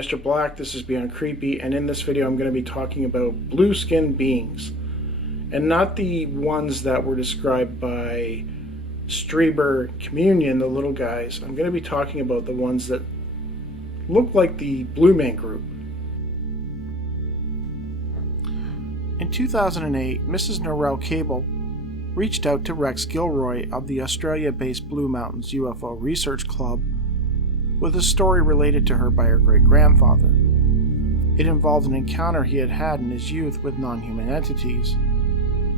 Mr. Black, this is Beyond Creepy, and in this video I'm going to be talking about blue-skinned beings. And not the ones that were described by Strieber Communion, the little guys. I'm going to be talking about the ones that look like the Blue Man Group. In 2008, Mrs. Norrell Cable reached out to Rex Gilroy of the Australia-based Blue Mountains UFO Research Club with a story related to her by her great-grandfather. It involved an encounter he had had in his youth with non-human entities.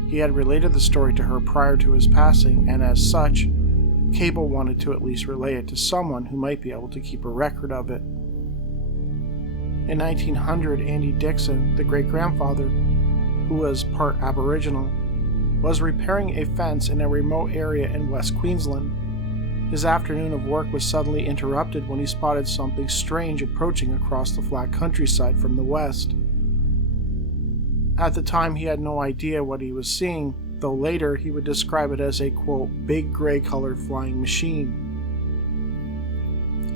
He had related the story to her prior to his passing, and as such, Cable wanted to at least relay it to someone who might be able to keep a record of it. In 1900, Andy Dixon, the great-grandfather, who was part Aboriginal, was repairing a fence in a remote area in West Queensland. His afternoon of work was suddenly interrupted when he spotted something strange approaching across the flat countryside from the west. At the time, he had no idea what he was seeing, though later he would describe it as a, quote, big gray-colored flying machine.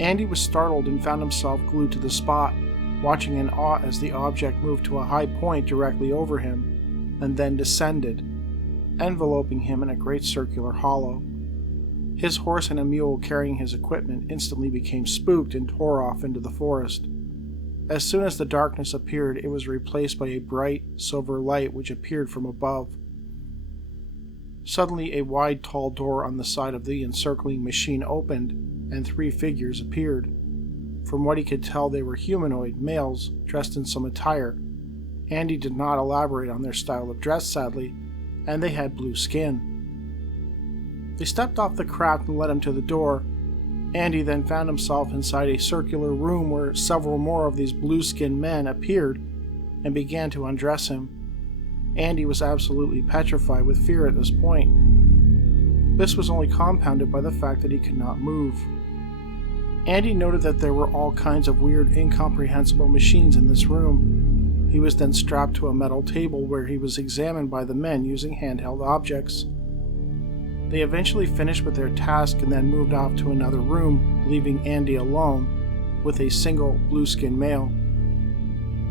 Andy was startled and found himself glued to the spot, watching in awe as the object moved to a high point directly over him, and then descended, enveloping him in a great circular hollow. His horse and a mule carrying his equipment instantly became spooked and tore off into the forest. As soon as the darkness appeared, it was replaced by a bright, silver light which appeared from above. Suddenly, a wide, tall door on the side of the encircling machine opened, and 3 figures appeared. From what he could tell, they were humanoid males, dressed in some attire. Andy did not elaborate on their style of dress, sadly, and they had blue skin. They stepped off the craft and led him to the door. Andy then found himself inside a circular room where several more of these blue-skinned men appeared and began to undress him. Andy was absolutely petrified with fear at this point. This was only compounded by the fact that he could not move. Andy noted that there were all kinds of weird, incomprehensible machines in this room. He was then strapped to a metal table where he was examined by the men using handheld objects. They eventually finished with their task and then moved off to another room, leaving Andy alone with a single blue-skinned male.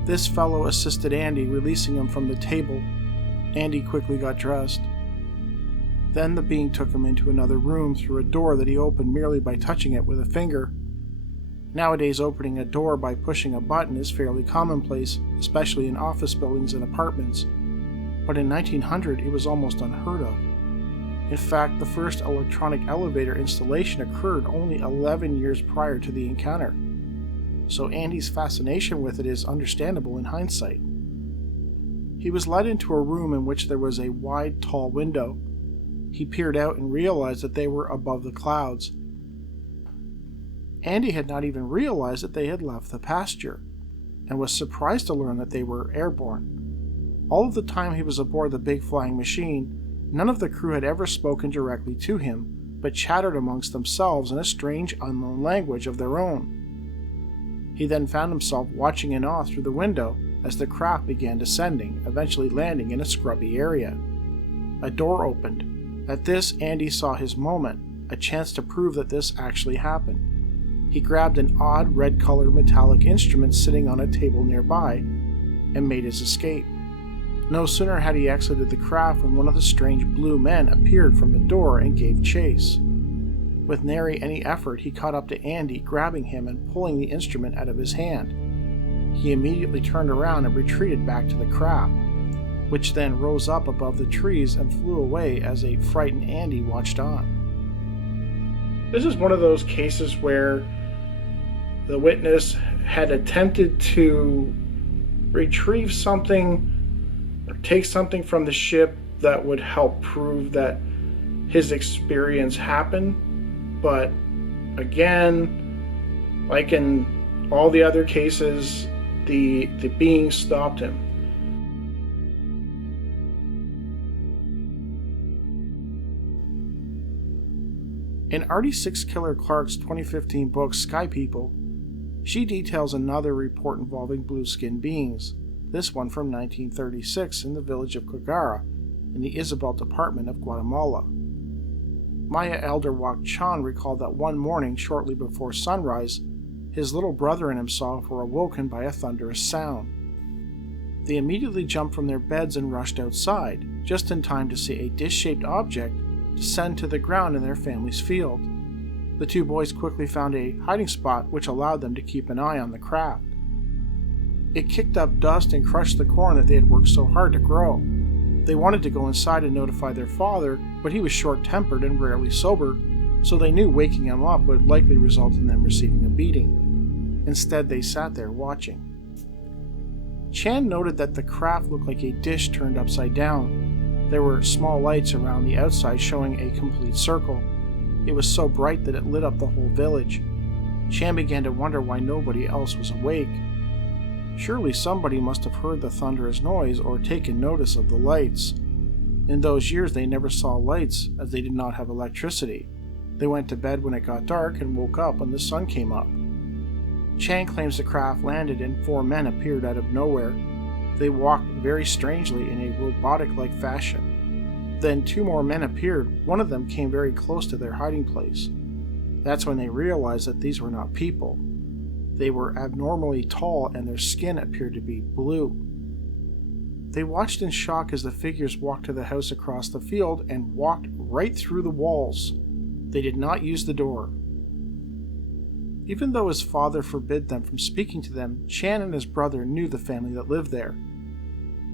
This fellow assisted Andy, releasing him from the table. Andy quickly got dressed. Then the being took him into another room through a door that he opened merely by touching it with a finger. Nowadays, opening a door by pushing a button is fairly commonplace, especially in office buildings and apartments. But in 1900, it was almost unheard of. In fact, the first electronic elevator installation occurred only 11 years prior to the encounter, so Andy's fascination with it is understandable in hindsight. He was led into a room in which there was a wide, tall window. He peered out and realized that they were above the clouds. Andy had not even realized that they had left the pasture, and was surprised to learn that they were airborne. All of the time he was aboard the big flying machine, none of the crew had ever spoken directly to him, but chattered amongst themselves in a strange, unknown language of their own. He then found himself watching in awe through the window as the craft began descending, eventually landing in a scrubby area. A door opened. At this, Andy saw his moment, a chance to prove that this actually happened. He grabbed an odd red-colored metallic instrument sitting on a table nearby and made his escape. No sooner had he exited the craft when one of the strange blue men appeared from the door and gave chase. With nary any effort, he caught up to Andy, grabbing him and pulling the instrument out of his hand. He immediately turned around and retreated back to the craft, which then rose up above the trees and flew away as a frightened Andy watched on. This is one of those cases where the witness had attempted to retrieve something or take something from the ship that would help prove that his experience happened, but again, like in all the other cases, the being stopped him. In Artie Six Killer Clark's 2015 book Sky People, she details another report involving blue-skinned beings, this one from 1936 in the village of Quagara in the Isabel Department of Guatemala. Maya Elder Wak Chan recalled that one morning shortly before sunrise, His little brother and himself were awoken by a thunderous sound. They immediately jumped from their beds and rushed outside, just in time to see a dish-shaped object descend to the ground in their family's field. The two boys quickly found a hiding spot which allowed them to keep an eye on the craft. It kicked up dust and crushed the corn that they had worked so hard to grow. They wanted to go inside and notify their father, but he was short-tempered and rarely sober, so they knew waking him up would likely result in them receiving a beating. Instead, they sat there watching. Chan noted that the craft looked like a dish turned upside down. There were small lights around the outside showing a complete circle. It was so bright that it lit up the whole village. Chan began to wonder why nobody else was awake. Surely somebody must have heard the thunderous noise or taken notice of the lights. In those years they never saw lights as they did not have electricity. They went to bed when it got dark and woke up when the sun came up. Chan claims the craft landed and 4 men appeared out of nowhere. They walked very strangely in a robotic-like fashion. Then 2 more men appeared. One of them came very close to their hiding place. That's when they realized that these were not people. They were abnormally tall and their skin appeared to be blue. They watched in shock as the figures walked to the house across the field and walked right through the walls. They did not use the door. Even though his father forbid them from speaking to them, Chan and his brother knew the family that lived there.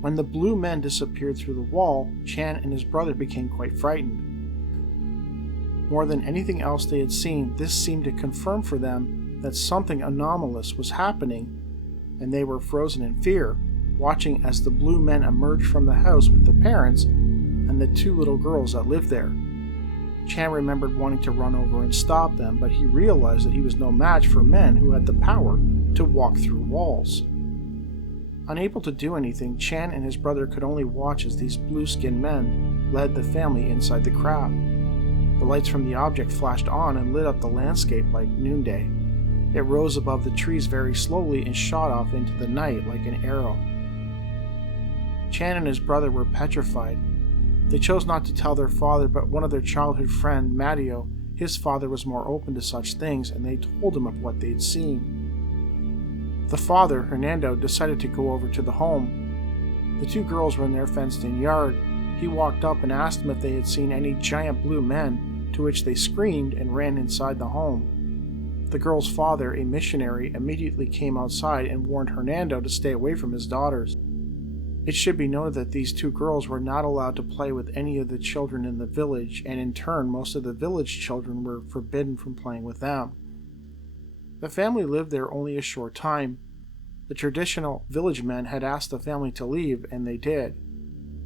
When the blue men disappeared through the wall, Chan and his brother became quite frightened. More than anything else they had seen, this seemed to confirm for them that something anomalous was happening, and they were frozen in fear, watching as the blue men emerged from the house with the parents and the 2 little girls that lived there. Chan remembered wanting to run over and stop them, but he realized that he was no match for men who had the power to walk through walls. Unable to do anything, Chan and his brother could only watch as these blue-skinned men led the family inside the craft. The lights from the object flashed on and lit up the landscape like noonday. It rose above the trees very slowly and shot off into the night like an arrow. Chan and his brother were petrified. They chose not to tell their father, but one of their childhood friend, Matteo, his father was more open to such things, and they told him of what they'd seen. The father, Hernando, decided to go over to the home. The 2 girls were in their fenced-in yard. He walked up and asked them if they had seen any giant blue men, to which they screamed and ran inside the home. The girl's father, a missionary, immediately came outside and warned Hernando to stay away from his daughters. It should be noted that these 2 girls were not allowed to play with any of the children in the village, and in turn most of the village children were forbidden from playing with them. The family lived there only a short time. The traditional village men had asked the family to leave, and they did.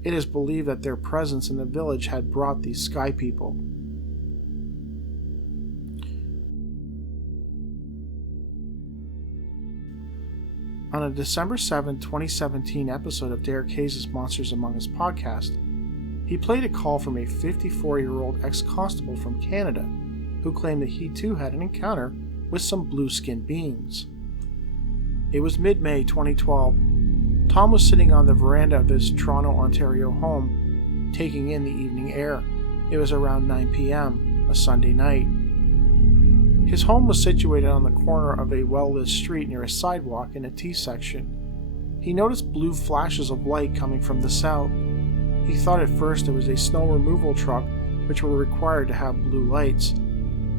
It is believed that their presence in the village had brought these sky people. On a December 7, 2017 episode of Derek Hayes' Monsters Among Us podcast, he played a call from a 54-year-old ex-constable from Canada who claimed that he too had an encounter with some blue-skinned beings. It was mid-May 2012. Tom was sitting on the veranda of his Toronto, Ontario home, taking in the evening air. It was around 9 p.m., a Sunday night. His home was situated on the corner of a well-lit street near a sidewalk in a T-section. He noticed blue flashes of light coming from the south. He thought at first it was a snow removal truck, which were required to have blue lights.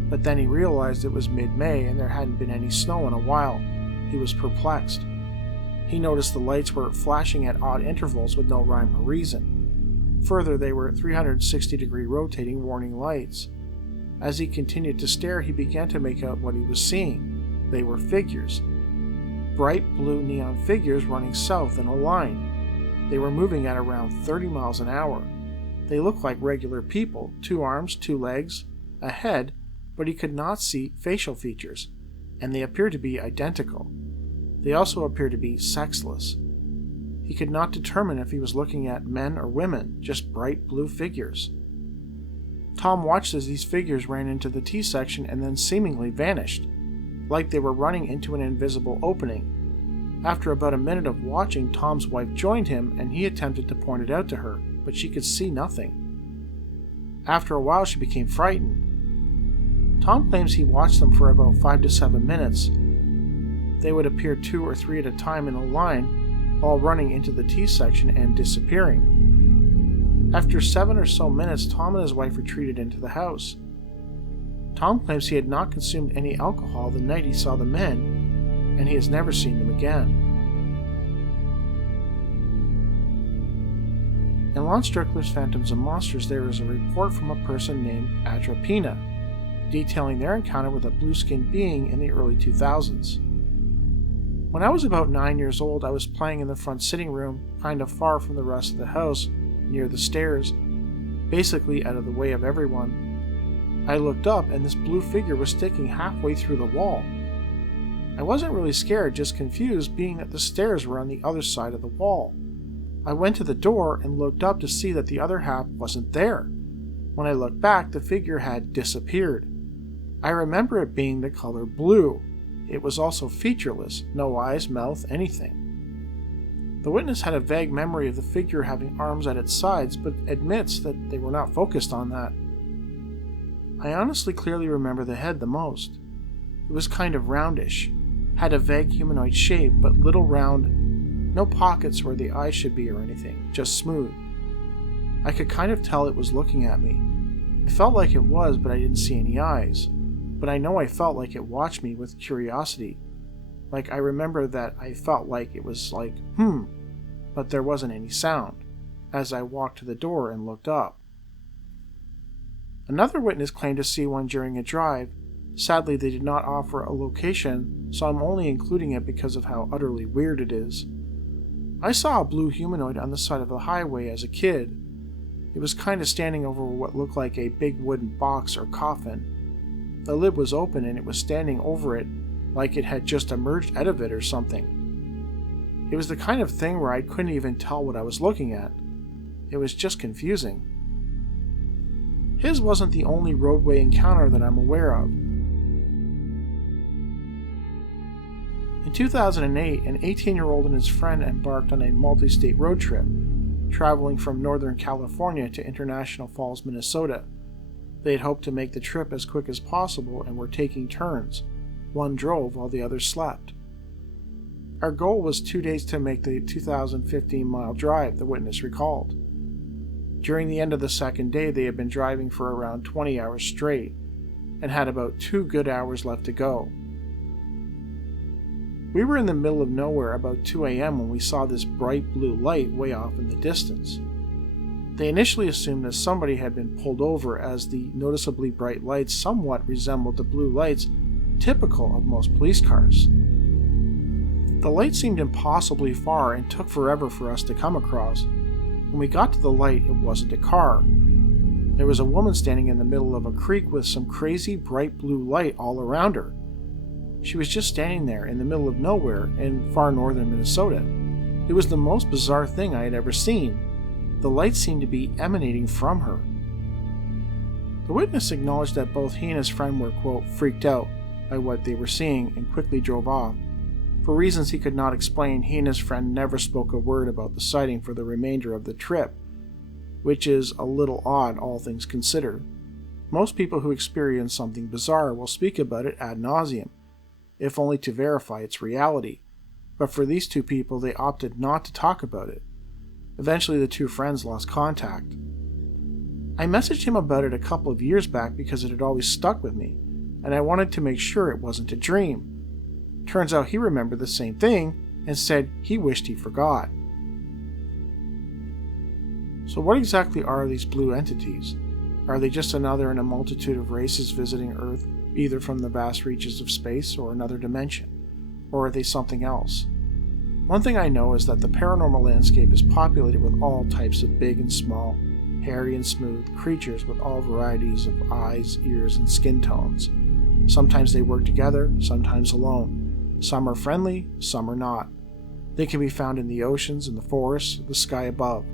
But then he realized it was mid-May and there hadn't been any snow in a while. He was perplexed. He noticed the lights were flashing at odd intervals with no rhyme or reason. Further, they were 360-degree rotating warning lights. As he continued to stare, he began to make out what he was seeing. They were figures. Bright blue neon figures running south in a line. They were moving at around 30 miles an hour. They looked like regular people, 2 arms, 2 legs, a head, but he could not see facial features, and they appeared to be identical. They also appeared to be sexless. He could not determine if he was looking at men or women, just bright blue figures. Tom watched as these figures ran into the T-section and then seemingly vanished, like they were running into an invisible opening. After about a minute of watching, Tom's wife joined him and he attempted to point it out to her, but she could see nothing. After a while, she became frightened. Tom claims he watched them for about 5 to 7 minutes. They would appear 2 or 3 at a time in a line, all running into the T section and disappearing. After 7 or so minutes, Tom and his wife retreated into the house. Tom claims he had not consumed any alcohol the night he saw the men, and he has never seen them again. In Lon Strickler's Phantoms and Monsters, there is a report from a person named Adrapina, detailing their encounter with a blue-skinned being in the early 2000s. When I was about 9 years old, I was playing in the front sitting room, kind of far from the rest of the house, near the stairs, basically out of the way of everyone. I looked up, and this blue figure was sticking halfway through the wall. I wasn't really scared, just confused, being that the stairs were on the other side of the wall. I went to the door and looked up to see that the other half wasn't there. When I looked back, the figure had disappeared. I remember it being the color blue. It was also featureless, no eyes, mouth, anything. The witness had a vague memory of the figure having arms at its sides, but admits that they were not focused on that. I honestly clearly remember the head the most. It was kind of roundish, had a vague humanoid shape, but little round, no pockets where the eyes should be or anything, just smooth. I could kind of tell it was looking at me. I felt like it was, but I didn't see any eyes. But I know I felt like it watched me with curiosity. Like I remember that I felt like it was like, but there wasn't any sound, as I walked to the door and looked up. Another witness claimed to see one during a drive. Sadly, they did not offer a location, so I'm only including it because of how utterly weird it is. I saw a blue humanoid on the side of the highway as a kid. It was kind of standing over what looked like a big wooden box or coffin. The lid was open and it was standing over it like it had just emerged out of it or something. It was the kind of thing where I couldn't even tell what I was looking at. It was just confusing. His wasn't the only roadway encounter that I'm aware of. In 2008, an 18-year-old and his friend embarked on a multi-state road trip, traveling from Northern California to International Falls, Minnesota. They had hoped to make the trip as quick as possible and were taking turns. One drove while the other slept. Our goal was 2 days to make the 2,015-mile drive, the witness recalled. During the end of the second day, they had been driving for around 20 hours straight and had about 2 good hours left to go. We were in the middle of nowhere about 2 a.m. when we saw this bright blue light way off in the distance. They initially assumed that somebody had been pulled over, as the noticeably bright lights somewhat resembled the blue lights typical of most police cars. The light seemed impossibly far and took forever for us to come across. When we got to the light, it wasn't a car. There was a woman standing in the middle of a creek with some crazy bright blue light all around her. She was just standing there in the middle of nowhere in far northern Minnesota. It was the most bizarre thing I had ever seen. The light seemed to be emanating from her. The witness acknowledged that both he and his friend were, quote, freaked out by what they were seeing and quickly drove off. For reasons he could not explain, he and his friend never spoke a word about the sighting for the remainder of the trip, which is a little odd, all things considered. Most people who experience something bizarre will speak about it ad nauseum, if only to verify its reality. But for these two people, they opted not to talk about it. Eventually, the two friends lost contact. I messaged him about it a couple of years back because it had always stuck with me, and I wanted to make sure it wasn't a dream. Turns out he remembered the same thing and said he wished he forgot. So what exactly are these blue entities? Are they just another in a multitude of races visiting Earth, either from the vast reaches of space or another dimension? Or are they something else? One thing I know is that the paranormal landscape is populated with all types of big and small, hairy and smooth creatures with all varieties of eyes, ears, and skin tones. Sometimes they work together, sometimes alone. Some are friendly, some are not. They can be found in the oceans, in the forests, the sky above,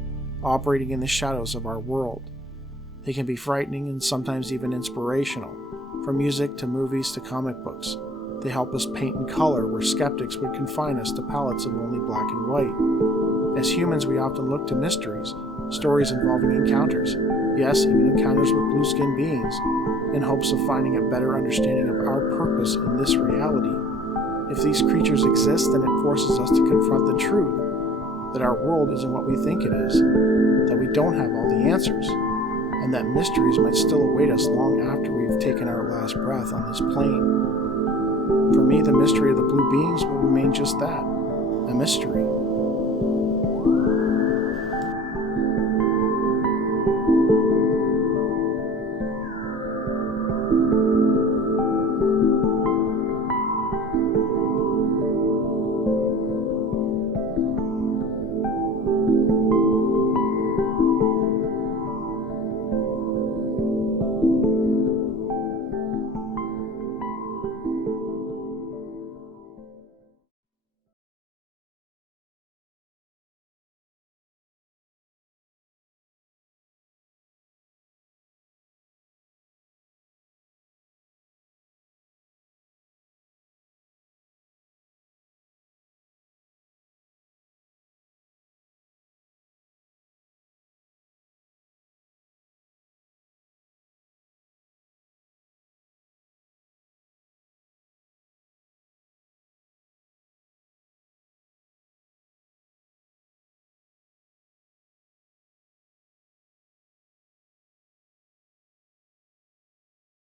operating in the shadows of our world. They can be frightening and sometimes even inspirational, from music to movies to comic books. They help us paint in color where skeptics would confine us to palettes of only black and white. As humans, we often look to mysteries, stories involving encounters, yes, even encounters with blue-skinned beings, in hopes of finding a better understanding of our purpose in this reality. If these creatures exist, then it forces us to confront the truth that our world isn't what we think it is, that we don't have all the answers, and that mysteries might still await us long after we've taken our last breath on this plane. For me, the mystery of the blue beings will remain just that, a mystery.